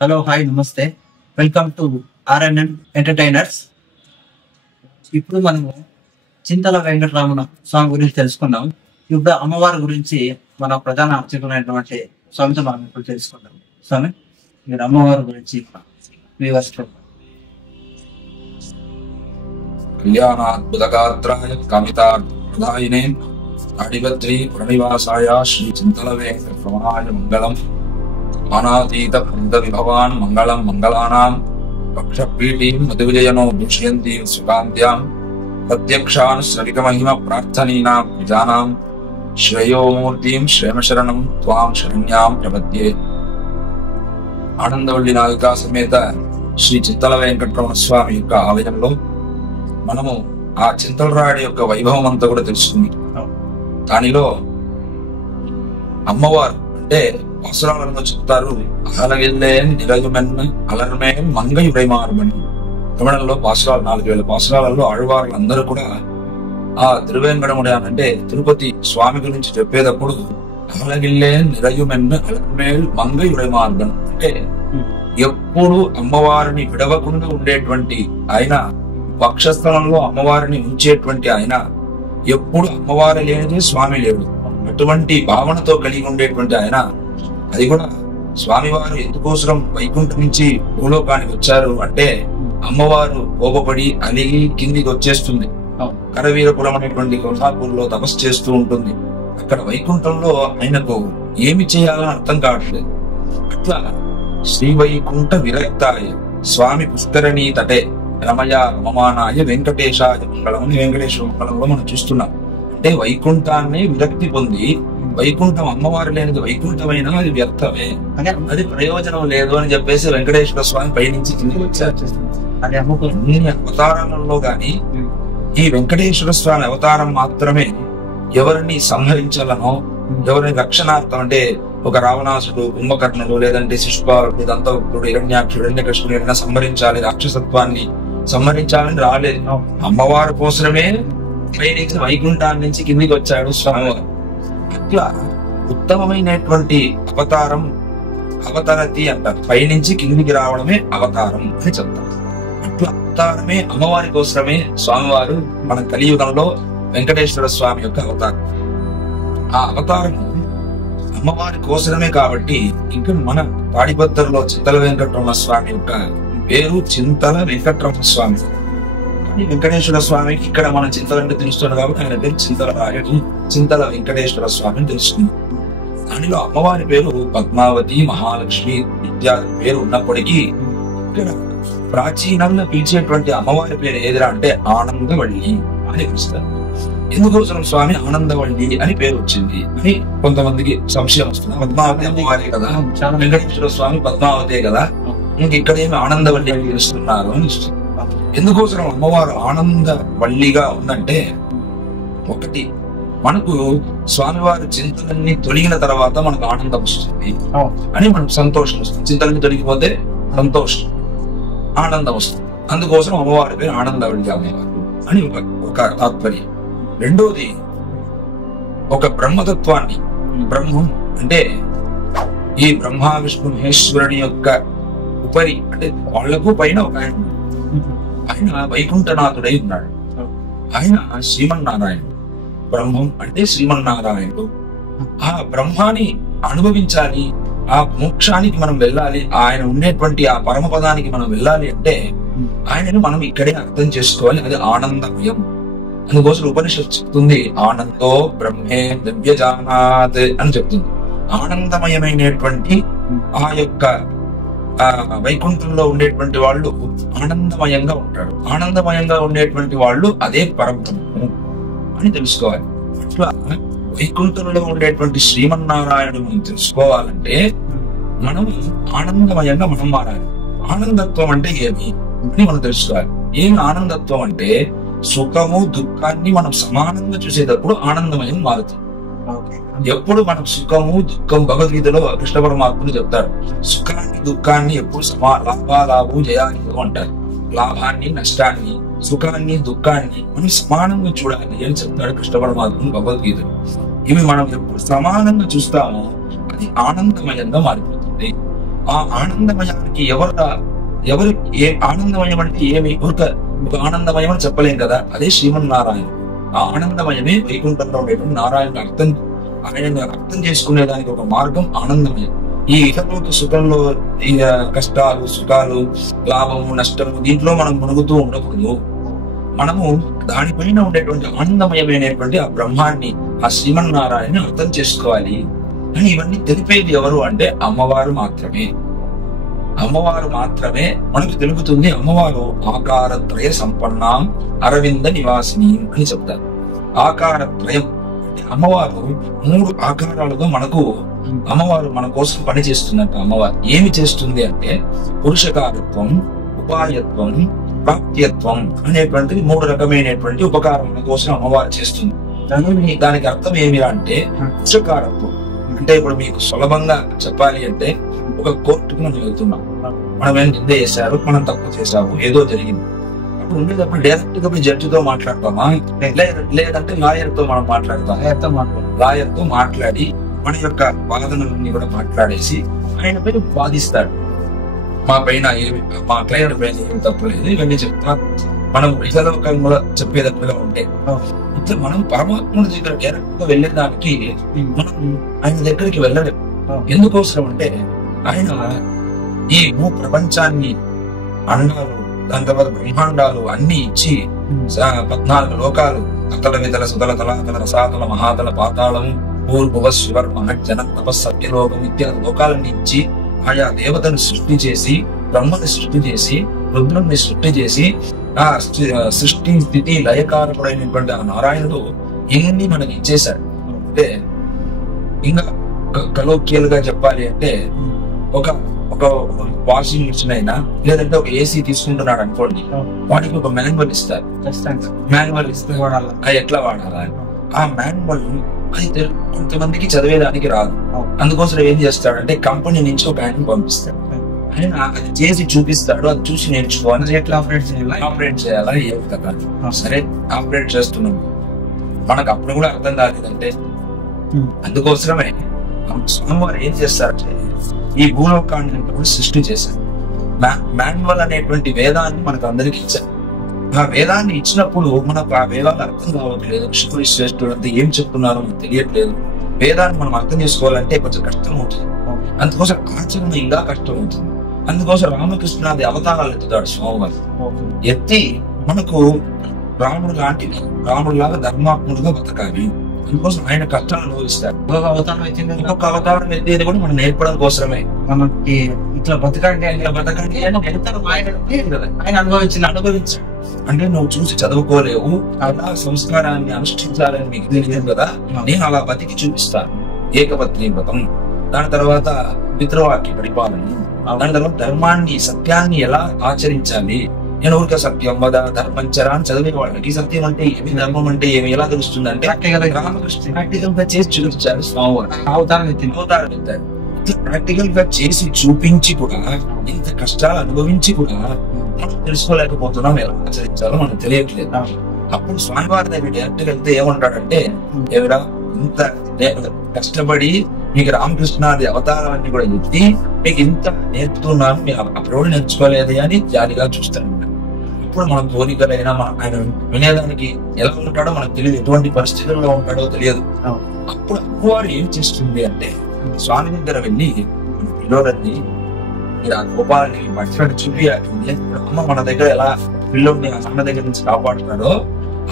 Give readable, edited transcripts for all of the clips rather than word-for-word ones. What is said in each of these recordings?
Hello hi నమస్తే. Welcome to RNN entertainers. ఇప్పుడు మనము చింతల వెంకటరమణ స్వామి గురించి తెలుసుకున్నాం. ఇప్పుడు అమ్మవారి గురించి మన ప్రధాన అర్చకులైనటువంటి స్వామితో మనం ఇప్పుడు తెలుసుకుందాం. స్వామి, మీరు అమ్మవారి గురించి వివరిస్తారు. కళ్యాణాద్భుతగాత్రాయ కవితార్థాయినే అడివత్రి ప్రణివాసాయ శ్రీ చింతల వెంకటరమణాయ మంగళం. అనాతీత వృంద విభవాన్ మంగళం మంగళానాం పక్షపీఠీం మధువిజయనో దూషయంతీం సుకాంత్యాం ప్రత్యక్షాన్ శ్రవిక మహిమ ప్రార్థనీనాం విజానాం శ్రేయోమూర్తిం శ్రేమశరణం త్వాం శరణ్యాం ప్రపద్యే. ఆనందవల్లి నాగికా సమేత శ్రీ చింతల వెంకటరమణ స్వామి యొక్క ఆలయంలో మనము ఆ చింతలరాయుడి యొక్క వైభవం అంతా కూడా తెలుసుకుంది. దానిలో అమ్మవారు అంటే పాసురాలలో చెప్తారు, అలగిల్లే నిరయుమెన్ అలర్మే మంగయుడైమారుమని. తమిళంలో పాసురాలు 4000 పాసురాలలో ఆళ్వార్లు అందరూ కూడా ఆ తిరువేంకటముడి అంటే తిరుపతి స్వామి గురించి చెప్పేటప్పుడు అలగిల్లే నిరయుమెన్ అలర్మేల్ మంగయుడైమారుమన్ అంటే ఎప్పుడు అమ్మవారిని విడవకుండా ఉండేటువంటి ఆయన, వక్షస్థలంలో అమ్మవారిని ఉంచేటువంటి ఆయన, ఎప్పుడు అమ్మవారి లేనిది స్వామి లేడు అటువంటి భావనతో కలిగి ఉండేటువంటి ఆయన. అది కూడా స్వామివారు ఎందుకోసం వైకుంఠం నుంచి భూలోకానికి వచ్చారు అంటే అమ్మవారు కోపపడి అలిగి కిందికి వచ్చేస్తుంది. కరవీరపురం అనేటువంటి కొల్హాపూర్లో తపస్సు చేస్తూ ఉంటుంది. అక్కడ వైకుంఠంలో ఆయనకు ఏమి చేయాలని అర్థం కావట్లేదు. అట్లా శ్రీ వైకుంఠ విరక్తాయ స్వామి పుష్కరణీ తటే రమయ రమమానాయ వెంకటేశాయ మంగళం అని వెంకటేశ్వర మంగళంలో మనం చూస్తున్నాం. అంటే వైకుంఠాన్ని విరక్తి పొంది, వైకుంఠం అమ్మవారు లేనిది వైకుంఠమైనా అది వ్యర్థమే, అది ప్రయోజనం లేదు అని చెప్పేసి వెంకటేశ్వర స్వామి పైనుంచి కిందికి వచ్చారు. అన్ని అవతారాలలో గాని ఈ వెంకటేశ్వర స్వామి అవతారం మాత్రమే ఎవరిని సంహరించాలనో, ఎవరిని రక్షణార్థం అంటే ఒక రావణాసుడు, కుంభకర్ణుడు, లేదంటే శిశుపాలుడు, దంతవక్తుడు, హిరణ్యాక్షుడు, హిరణ్యకృష్ణుడు ఏదైనా సంహరించాలి, రాక్షసత్వాన్ని సంహరించాలని రాలేదు. అమ్మవారి కోసమే పైనుంచి వైకుంఠాన్ని నుంచి కిందికి వచ్చాడు స్వామివారు. అట్లా ఉత్తమమైనటువంటి అవతారం అవతరతి అంటారు. పైనుంచి కిందికి రావడమే అవతారం అని చెప్తారు. అట్లా అవతారమే అమ్మవారి కోసమే స్వామివారు మన కలియుగంలో వెంకటేశ్వర స్వామి యొక్క అవతారం. ఆ అవతారం అమ్మవారి కోసమే కాబట్టి ఇంకా మన తాడిపత్రిలో చింతల వెంకటరమణ స్వామి యొక్క పేరు చింతల వెంకటరమణ స్వామి. వెంకటేశ్వర స్వామికి ఇక్కడ మన చింతలంటే తెలుస్తుంది కాబట్టి ఆయన పేరు చింతలరాయుడు, చింతల వెంకటేశ్వర స్వామిని తెలుస్తుంది. దానిలో అమ్మవారి పేరు పద్మావతి, మహాలక్ష్మి ఇత్యాది పేరు ఉన్నప్పటికీ ఇక్కడ ప్రాచీనంగా పిలిచేటువంటి అమ్మవారి పేరు ఏదిరా అంటే ఆనందవల్లి అని పిలుస్తారు. ఎందుకోసం స్వామి ఆనందవల్లి అని పేరు వచ్చింది అని కొంతమందికి సంశయం వస్తుంది. పద్మావతి అమ్మవారే కదా, వెంకటేశ్వర స్వామి పద్మావతే కదా, ఇంక ఇక్కడ ఏమి ఆనందవల్లి అని పిలుస్తున్నారు అని ఇస్తుంది. ఎందుకోసం అమ్మవారు ఆనందవల్లిగా ఉందంటే, ఒకటి మనకు స్వామివారి చింతలన్నీ తొలగిన తర్వాత మనకు ఆనందం వస్తుంది అని మనకు సంతోషం వస్తుంది. చింతలన్నీ తొలగిపోతే సంతోషం, ఆనందం వస్తుంది. అందుకోసం అమ్మవారి పేరు ఆనందవల్లి అమ్మవారు అని ఒక తాత్పర్యం. రెండోది ఒక బ్రహ్మతత్వాన్ని, బ్రహ్మం అంటే ఈ బ్రహ్మ విష్ణు మహేశ్వరుని యొక్క ఉపరి అంటే వాళ్లకు పైన ఒక ఆయన వైకుంఠనాథుడై ఉన్నాడు. ఆయన శ్రీమన్నారాయణుడు. బ్రహ్మం అంటే శ్రీమన్నారాయణుడు. ఆ బ్రహ్మాన్ని అనుభవించాలి, ఆ మోక్షానికి మనం వెళ్ళాలి, ఆయన ఉండేటువంటి ఆ పరమపదానికి మనం వెళ్ళాలి అంటే ఆయనను మనం ఇక్కడే అర్థం చేసుకోవాలి. అది ఆనందమయం. అందుకోసం ఉపనిషత్తు చెప్తుంది ఆనందో బ్రహ్మే దివ్యజానాత్ అని చెప్తుంది. ఆనందమయమైనటువంటి ఆ యొక్క వైకుంఠంలో ఉండేటువంటి వాళ్ళు ఆనందమయంగా ఉంటాడు. ఆనందమయంగా ఉండేటువంటి వాళ్ళు అదే పరబ్రహ్మము అని తెలుసుకోవాలి. అట్లా వైకుంఠంలో ఉండేటువంటి శ్రీమన్నారాయణుడు మనం తెలుసుకోవాలంటే మనం ఆనందమయంగా మనం మారాలి. ఆనందత్వం అంటే ఏమి అని మనం తెలుసుకోవాలి. ఏమి ఆనందత్వం అంటే సుఖము దుఃఖాన్ని మనం సమానంగా చూసేటప్పుడు ఆనందమయం మారుతుంది. ఎప్పుడు మనం సుఖము దుఃఖం, భగవద్గీతలో కృష్ణ పరమాత్ముడు చెప్తాడు, సుఖాన్ని దుఃఖాన్ని ఎప్పుడు లాభాలాభు జయాలు అంటారు. లాభాన్ని నష్టాన్ని, సుఖాన్ని దుఃఖాన్ని మనం సమానంగా చూడాలి అని చెప్తాడు కృష్ణ పరమాత్ముడు భగవద్గీతలో. ఇవి మనం ఎప్పుడు సమానంగా చూస్తామో అది ఆనందమయంగా మారిపోతుంది. ఆ ఆనందమయానికి ఎవరు ఏ ఆనందమయం అంటే ఏమి ఒక ఆనందమయం అని చెప్పలేం కదా, అదే శ్రీమన్నారాయణ. ఆ ఆనందమయమే వైకుంఠంలో ఉండేటువంటి నారాయణ ఆయన అర్థం చేసుకునేదానికి ఒక మార్గం ఆనందమయం. ఈ ఇహలోక సుఖంలో ఈ కష్టాలు సుఖాలు లాభము నష్టము దీంట్లో మనం మునుగుతూ ఉండకూడదు. మనము దానిపైన ఉండేటువంటి ఆనందమయమైనటువంటి ఆ బ్రహ్మాన్ని, ఆ శ్రీమన్నారాయణ అర్థం చేసుకోవాలి. అని ఇవన్నీ తెలిపేది ఎవరు అంటే అమ్మవారు మాత్రమే. అమ్మవారు మాత్రమే మనకు తెలుపుతుంది. అమ్మవారు ఆకారత్రయ సంపన్నాం అరవింద నివాసిని అని చెప్తారు. ఆకారత్రయం అంటే అమ్మవారు 3 ఆకారాలుగా అమ్మవారు మన కోసం పని చేస్తుందంట. అమ్మవారు ఏమి చేస్తుంది అంటే పురుషకారత్వం, ఉపాయత్వం, ప్రాప్త్యత్వం అనేటువంటి 3 రకమైనటువంటి ఉపకారం మన కోసం అమ్మవారు చేస్తుంది. దానికి అర్థం ఏమి అంటే పురుషకారత్వం అంటే ఇప్పుడు మీకు సులభంగా చెప్పాలి అంటే ఒక కోర్టుకు మనం వెళ్తున్నాం, మనం ఏం నింద చేశారు, మనం తప్పు చేశాము, ఏదో జరిగింది. అప్పుడు ఉండేటప్పుడు డైరెక్ట్ గా జడ్జితో మాట్లాడతామా, లేదంటే లాయర్ తో మనం మాట్లాడతాం. లాయర్ తో మాట్లాడి మన యొక్క వాదనలన్నీ కూడా మాట్లాడేసి ఆయన పైన వాదిస్తాడు. మా క్లయింట్ పైన ఏమి తప్పు లేదు, ఇవన్నీ చెప్తా మనం ఇహలోకంలో చెప్పేటట్టుగా ఉంటే, ఇట్లా మనం పరమాత్ముడి దగ్గర డైరెక్ట్ గా వెళ్ళేదానికి మనం ఆయన దగ్గరికి వెళ్ళలేము. ఎందుకోసం అంటే ఆయన ఈ ప్రపంచాన్ని అండాలు, దాని తర్వాత బ్రహ్మాండాలు అన్ని ఇచ్చి 14 లోకాలు, అతల వితల సుతల తలాతల రసాతల మహాతల పాతాళము భూర్భువ శివర్మ జన తపస్ సత్యలోకం ఇత్యాది లోకాలన్నీ ఇచ్చి ఆయా దేవతను సృష్టి చేసి, బ్రహ్మని సృష్టి చేసి, రుద్రుని సృష్టి చేసి, ఆ సృష్టి స్థితి లయకారకుడైనటువంటి ఆ నారాయణుడు ఇవన్నీ మనకి ఇచ్చేశాడు. అంటే ఇంకా కలోక్యలుగా చెప్పాలి అంటే ఒక వాషింగ్ మిషన్ అయినా లేదంటే ఒక ఏసీ తీసుకుంటున్నాడు అనుకోండి, వాడికి ఒక మాన్యువల్ ఇస్తారు. మాన్యువల్ ఇస్తే అది ఎట్లా వాడాలా, ఆ మాన్యువల్ అయితే కొంతమందికి చదివేదానికి రాదు. అందుకోసం ఏం చేస్తాడంటే కంపెనీ నుంచి ఒక ఆయన పంపిస్తాడు. ఆయన అది చేసి చూపిస్తాడు, అది చూసి నేర్చుకోవాలి, ఎట్లా ఆపరేట్ చేయాలా ఏ కదా. సరే ఆపరేట్ చేస్తున్నాం, మనకు అప్పుడు కూడా అర్థం కాలేదంటే అందుకోసమే స్వామివారు ఏం చేస్తారంటే ఈ భూలోకాన్ని కూడా సృష్టి చేశారు. మాన్యువల్ అనేటువంటి వేదాన్ని మనకు అందరికి ఇచ్చారు. ఆ వేదాన్ని ఇచ్చినప్పుడు మనకు ఆ వేదాలు అర్థం కావట్లేదు. ఋషికుడి శ్రేష్ఠుడు అంతా ఏం చెప్తున్నారో మనకు తెలియట్లేదు. వేదాన్ని మనం అర్థం చేసుకోవాలంటే కొంచెం కష్టం అవుతుంది. అందుకోసం ఆచరణ ఇంకా కష్టం అవుతుంది. అందుకోసం రామకృష్ణాది అవతారాలు ఎత్తుతాడు స్వామివారు. ఎత్తి మనకు రాముడిలాగా ధర్మాత్ముడుగా బతకాలి, అందుకోసం ఆయన కష్టాలు అనుభవిస్తారు. ఒక్కొక్క అవతారం ఎత్తేది కూడా మనం నేర్పడం కోసమే. మనకి ఇట్లా బతకండి ఆయన అనుభవించాడు. అంటే నువ్వు చూసి చదువుకోలేవు, అలా సంస్కారాన్ని అనుష్ఠించాలని మీకు తెలియదు కదా, నేను అలా బతికి చూపిస్తాను. ఏకపత్ని వ్రతం, దాని తర్వాత పితృవాక్య పరిపాలన, దాని తర్వాత ధర్మాన్ని సత్యాన్ని ఎలా ఆచరించాలి. నేను ఊరిక సత్యం వద ధర్మంచరా అని చదివే వాళ్ళకి సత్యం అంటే ఏమి, ధర్మం అంటే ఏమి ఎలా తెలుస్తుంది అంటే రామకృష్ణ ప్రాక్టికల్ గా చేసి చూపించారు స్వామివారు. అవతారం ఎత్తారు. ప్రాక్టికల్ గా చేసి చూపించి కూడా ఇంత కష్టాలు అనుభవించి కూడా మనం తెలుసుకోలేకపోతున్నాం, ఎలా ఆచరించాలో మనకు తెలియట్లేదు. అప్పుడు స్వామివారి దగ్గర డైరెక్ట్ వెళ్తే ఏమంటాడంటే, ఎవరా ఇంత కష్టపడి మీకు రామకృష్ణాది అవతారాన్ని కూడా ఎత్తి మీకు ఇంత నేర్పుతున్నాను, మీరు అప్పుడు నేర్చుకోలేదు అని జాలిగా చూస్తాను. అప్పుడు మన కోరికలైనా ఆయన వినేదానికి ఎలా ఉంటాడో మనకు తెలియదు, ఎటువంటి పరిస్థితుల్లో ఉంటాడో తెలియదు. అప్పుడు అమ్మవారు ఏం చేస్తుంది అంటే స్వామి దగ్గర వెళ్ళి మన పిల్లోడని మీరు ఆ కోపాలని మాట్లాడి చూపి అమ్మ మన దగ్గర ఎలా పిల్లోడిని అన్న దగ్గర నుంచి కాపాడుతున్నాడో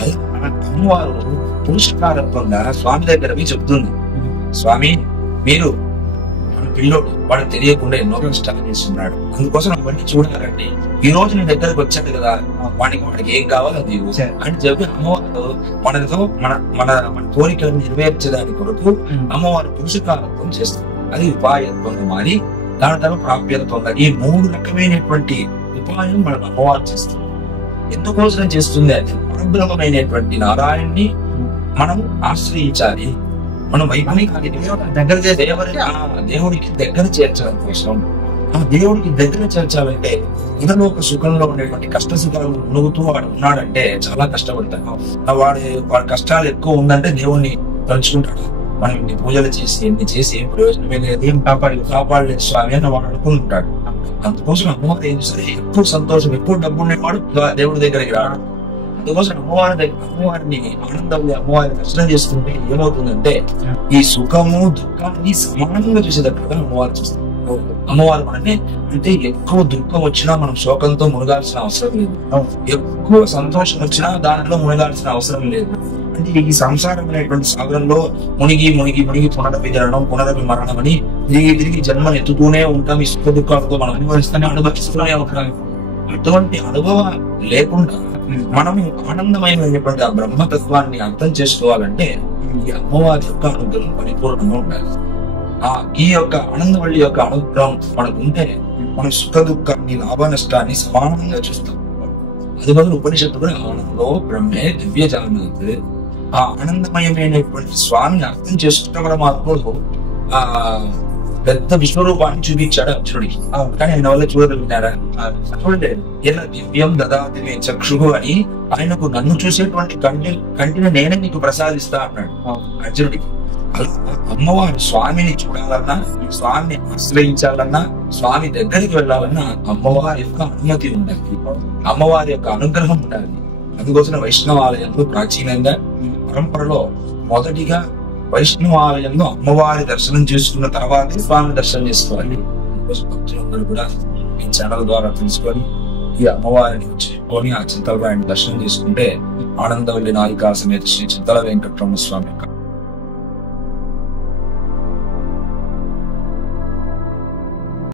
అది అమ్మవారు పురుషకారత్వంగా స్వామి దగ్గర చెప్తుంది. స్వామి మీరు మన పిల్లోడు వాడు తెలియకుండా ఎన్నో కష్టాలు చేస్తున్నాడు, అందుకోసం అవన్నీ చూడాలండి. ఈ రోజు నీ దగ్గరకు వచ్చాడు కదా, వాడికి ఏం కావాలో అది అని చెప్పి అమ్మవారు మనతో మన కోరికలను నెరవేర్చేదాని కొరకు అమ్మవారు పురుషకారత్వం చేస్తుంది. అది ఉపాయత్వంగా మారి దాని తర్వాత ప్రాప్యత్వంగా ఈ 3 రకమైనటువంటి ఉపాయం మనకు అమ్మవారు చేస్తుంది. ఎందుకోసం చేస్తుంది అంటే పరబ్రహ్మమైనటువంటి నారాయణ్ణి మనం ఆశ్రయించాలి, మనం దేవుడికి దగ్గర చేర్చడం కోసం. ఆ దేవుడికి దగ్గర చేర్చాలంటే ఇహలోక సుఖంలో ఉండేటువంటి కష్ట సుఖాలు మునుగుతూ వాడు ఉన్నాడంటే చాలా కష్టపడతాడు. వాడి కష్టాలు ఎక్కువ ఉందంటే దేవుణ్ణి తలుచుకుంటాడు, మనం ఇన్ని పూజలు చేసి ఎన్ని చేసి ఏం ప్రయోజనమే లేదు, ఏం కాపాడలేదు స్వామి అని వాడు అనుకుంటాడు. అందుకోసం అమ్మవారు ఏం చేస్తారు, ఎక్కువ సంతోషం, ఎక్కువ డబ్బు ఉండేవాడు దేవుడి దగ్గరికి రాడు. అందుకోసం అమ్మవారిని ఆనందంగా అమ్మవారిని దర్శనం చేసుకుంటే ఏమవుతుందంటే ఈ సుఖము దుఃఖాన్ని సమానంగా చూసేటట్టుగా అమ్మవారు చూస్తారు. అమ్మవారు మనని అంటే ఎక్కువ దుఃఖం వచ్చినా మనం శోకంతో మునగాల్సిన అవసరం లేదు, ఎక్కువ సంతోషం వచ్చినా దాంట్లో మునగాల్సిన అవసరం లేదు. అంటే ఈ సంసారం అనేటువంటి సాగరంలో మునిగి మునిగి మునిగి పునరపి జననం పునరపి మరణం అని తిరిగి జన్మను ఎత్తుతూనే ఉంటాం. ఈ సుఖ దుఃఖాలతో మనం అనుభవిస్తూనే ఉంటాం. అటువంటి అనుభవం లేకుండా మనం ఆనందమైనటువంటి ఆ బ్రహ్మతత్వాన్ని అర్థం చేసుకోవాలంటే ఈ అమ్మవారి యొక్క అనుగ్రహం పరిపూర్ణంగా ఉండాలి. ఈ యొక్క ఆనందవల్లి యొక్క అనుగ్రహం మనకు ఉంటే మన సుఖ దుఃఖాన్ని లాభ నష్టాన్ని సమానంగా చూస్తాం. అది బదులు ఉపనిషత్తు కూడా ఆనందో బ్రహ్మే దివ్య జానత్, ఆ ఆనందమయమైనటువంటి స్వామిని అర్థం చేసుకుంటే కూడా మాత్రం పెద్ద విశ్వరూపాన్ని చూపించాడు అర్జునుడికి. కానీ ఆయన వల్ల చూడగలిగినారా? చూడండి, ఎలా దివ్యం దదాతి మే చక్షు అని ఆయనకు నన్ను చూసేటువంటి కంటిని నేనే నీకు ప్రసాదిస్తా అన్నాడు అర్జునుడికి. అలా అమ్మవారి స్వామిని చూడాలన్నా, స్వామిని ఆశ్రయించాలన్నా, స్వామి దగ్గరికి వెళ్ళాలన్నా అమ్మవారి యొక్క అనుమతి ఉండాలి, అమ్మవారి యొక్క అనుగ్రహం ఉండాలి. అందుకోసం వైష్ణవాలయంలో ప్రాచీనంగా పరంపరలో మొదటిగా వైష్ణవాలయంలో అమ్మవారి దర్శనం చేసుకున్న తర్వాతే స్వామి దర్శనం చేసుకోవాలి. అందుకోసం భక్తులందరూ కూడా ఈ ఛానల్ ద్వారా తెలుసుకొని ఈ అమ్మవారిని వచ్చుకొని ఆ చింతలరాయని దర్శనం చేసుకుంటే ఆనందవల్లి నాయికా సమేత శ్రీ చింతల వెంకటరమణ స్వామి యొక్క